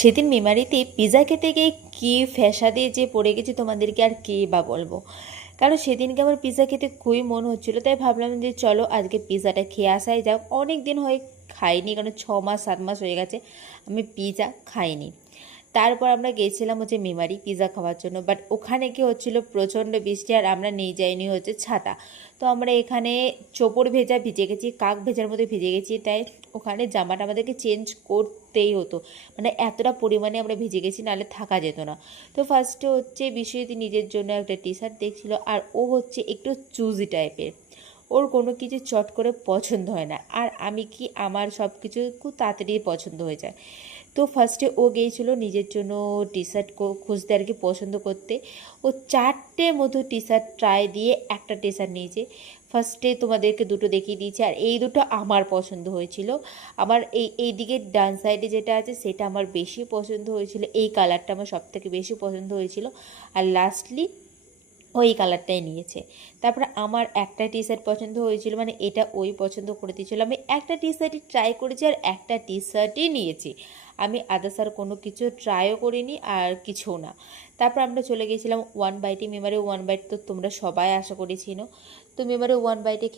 সেদিন মেমারিতে পিৎজা খেতে গিয়ে কী ফ্যাসাদে যে পড়ে গেছি তোমাদেরকে আর কে বা বলবো। কারণ সেদিনকে আমার পিৎজা খেতে খুবই মন হচ্ছিলো, তাই ভাবলাম যে চলো আজকে পিৎজাটা খেয়ে আসাই যাক। অনেক দিন হয়ে খাইনি, কারণ 6 মাস 7 মাস হয়ে গেছে আমি পিৎজা খাইনি। তারপর আমরা গিয়েছিলাম হচ্ছে মেমারি পিৎজা খাওয়ার জন্য, বাট ওখানে কি হচ্ছিলো প্রচণ্ড বৃষ্টি, আর আমরা নিয়ে যাইনি হচ্ছে ছাতা। তো আমরা এখানে চোপড় ভেজা ভিজে গেছি, কাক ভেজার মধ্যে ভিজে গেছি, তাই ওখানে জামাটা আমাদেরকে চেঞ্জ করতেই হতো। মানে এতটা পরিমাণে আমরা ভিজে গেছি, নাহলে থাকা যেত না। তো ফার্স্টে হচ্ছে বিশ্বজিৎ নিজের জন্য একটা টি শার্ট দেখছিল, আর ও হচ্ছে একটু চুজি টাইপের, ওর কোনো কিছু চট করে পছন্দ হয় না, আর আমি কি আমার সব কিছু খুব তাড়াতাড়ি পছন্দ হয়ে যায়। তো ফার্স্টে ও গিয়েছিল নিজের জন্য টি শার্ট খুঁজতে আর কি, পছন্দ করতে। ও 4টে মতো টি শার্ট ট্রাই দিয়ে একটা টি শার্ট নিয়েছে। ফার্স্টে তোমাদেরকে দুটো দেখিয়ে দিয়েছি, আর এই দুটো আমার পছন্দ হয়েছিল। আমার এই দিকে ডান সাইডে যেটা আছে সেটা আমার বেশি পছন্দ হয়েছিল, এই কালারটা আমার সবথেকে বেশি পছন্দ হয়েছিল। আর লাস্টলি ওই কালারটাই নিয়েছে। তারপরে আমার একটা টি শার্ট পছন্দ হয়েছিল, মানে এটা ওই পছন্দ করে দিয়েছিল। আমি একটা টি শার্টই ট্রাই করেছি আর একটা টি শার্টই নিয়েছি, আমি আদার্স আর কোনো কিছু ট্রাইও করিনি আর কিছু না। তারপর আমরা চলে গিয়েছিলাম ওয়ান বাইটে। মেমারি ওয়ান বাইট তো তোমরা সবাই আশা করি চিনো। তো মেমারি ওয়ান বাইটে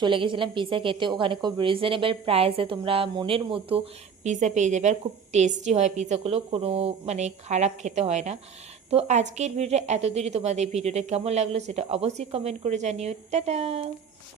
চলে গেছিলাম পিৎজা খেতে। ওখানে খুব রিজনেবল প্রাইসে তোমরা মনের মতো পিৎজা পেয়ে যাবে, আর খুব টেস্টি হয় পিৎজাগুলো, কোনো মানে খারাপ খেতে হয় না। তো আজকের ভিডিওটা এত দূরই। তোমাদের ভিডিওটা কেমন লাগলো সেটা অবশ্যই কমেন্ট করে জানিও। টাটা।